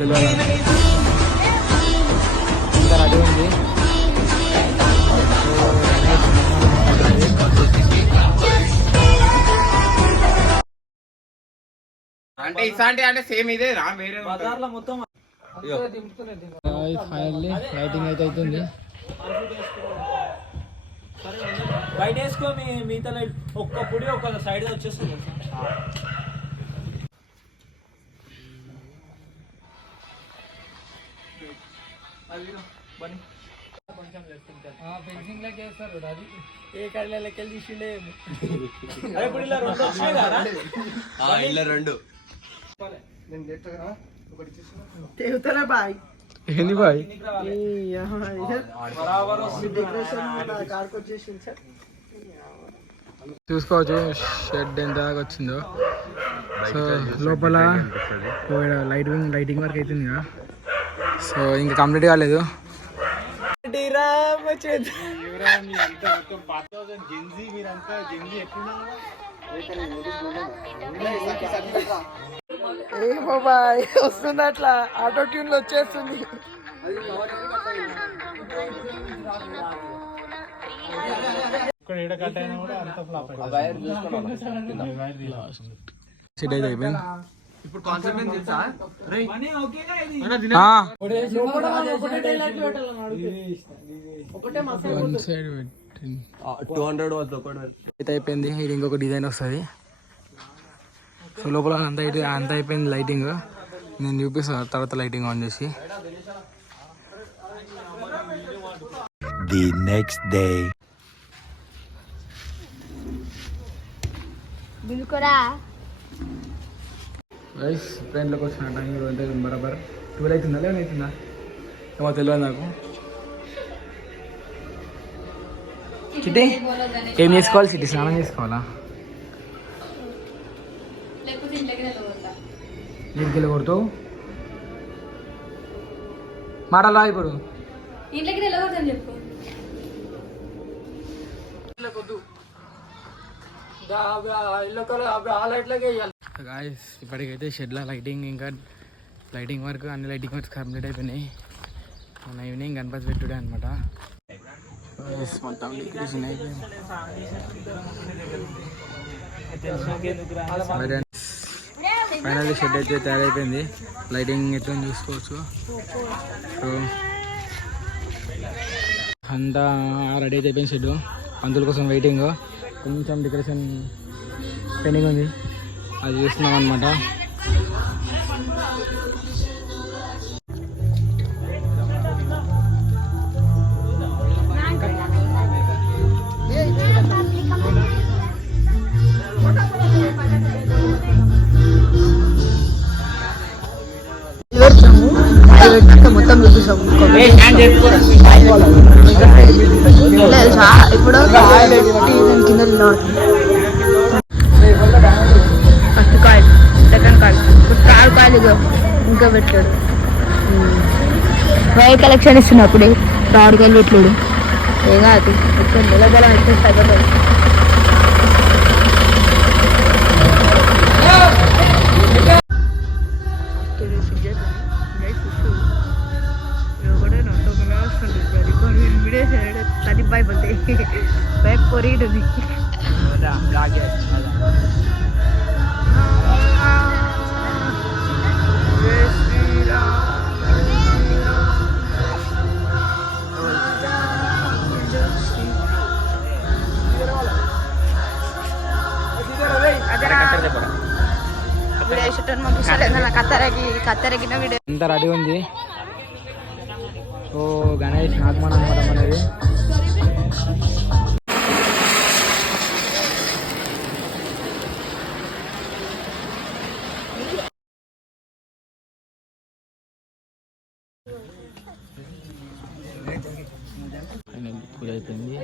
తెలియదు ఇంకా రెడీ ఉంది. అంటే ఇసాంటి అంటే సేమ్ ఇదే రా వేరే మొత్తం ఫైనల్లీ లైటింగ్ అయితే అవుతుంది. బయట వేసుకో మిగతా లైట్ ఒక్క పొడి ఒక సైడ్ వచ్చేస్తుంది. ఫెన్సింగ్ లెక్క చేస్తారు అది ఏ కళ్ళ లెక్కలు తీసిండే ఇప్పుడు ఇలా రెండు వచ్చినాయి కదా ఇలా రెండు బాయ్ ఏంది బాయ్ చూసుకోవచ్చు షెడ్ ఎంత దాకా వచ్చిందో. సో లోపల లైటింగ్ వర్క్ అవుతుంది కదా. సో ఇంకా కంప్లీట్ కాలేదు. ఏమో బాయ్ వస్తుంది అట్లా ఆటో ట్యూన్ లో వచ్చేస్తుంది. ఇప్పుడు కాన్సెప్ట్ ఏం తెలుసా? అయితే అయిపోయింది. ఇది ఇంకొక డిజైన్ వస్తుంది. సో లోపల అంత అయిపోయింది లైటింగ్. నేను చూపిస్తాను తర్వాత లైటింగ్ ఆన్ చేసి. The next day. గైస్ ట్రైన్లోకి వచ్చిన టైం అంటే బరాబర్ 12 అవుతుందా 11 అవుతుందా ఏమో తెలియదు నాకు. చిట్టి ఏం చేసుకోవాలి? చిట్టి స్నానం చేసుకోవాలా? ఇంటికి వెళ్ళి కొడతావు మాటలా ఇప్పుడు గాయస్ ఇప్పటికైతే షెడ్ల లైటింగ్ ఇంకా లైటింగ్ వర్క్ అన్ని లైటింగ్ వర్క్స్ కంప్లీట్ అయిపోయినాయి. మన ఈవినింగ్ గణపతి పెట్టుడే అనమాట. మొత్తం డెకరేషన్ అయిపోయింది. ఫైనల్లీ షెడ్ అయితే తయారైపోయింది. లైటింగ్ ఎట్లా చూసుకోవచ్చు. సో అంతా రెడీ అయితే అయిపోయింది షెడ్. పంతుల కోసం వెయిటింగ్. కొంచెం డెకరేషన్ పెండింగ్ ఉంది, అది చూస్తున్నాం అనమాట. మొత్తం చూపిస్తాము. ఇప్పుడు కింద ఫస్ట్ కాయలు, సెకండ్ కాయలు, ఇప్పుడు థర్డ్ కాయలు ఇంకా పెట్టాడు. వైట్ కలెక్షన్ ఇస్తున్నా అప్పుడే థర్డ్ కాయలు పెట్టాడు. ఏగా అది నిలబలం అయితే తగ్గదు. tadi Bible deh baik pori dulu udah lagi ఎంత రెడీ ఉంది. సో గణేష్ ఆగమనం అవ్వడం అనేది పూజ అయిపోయింది.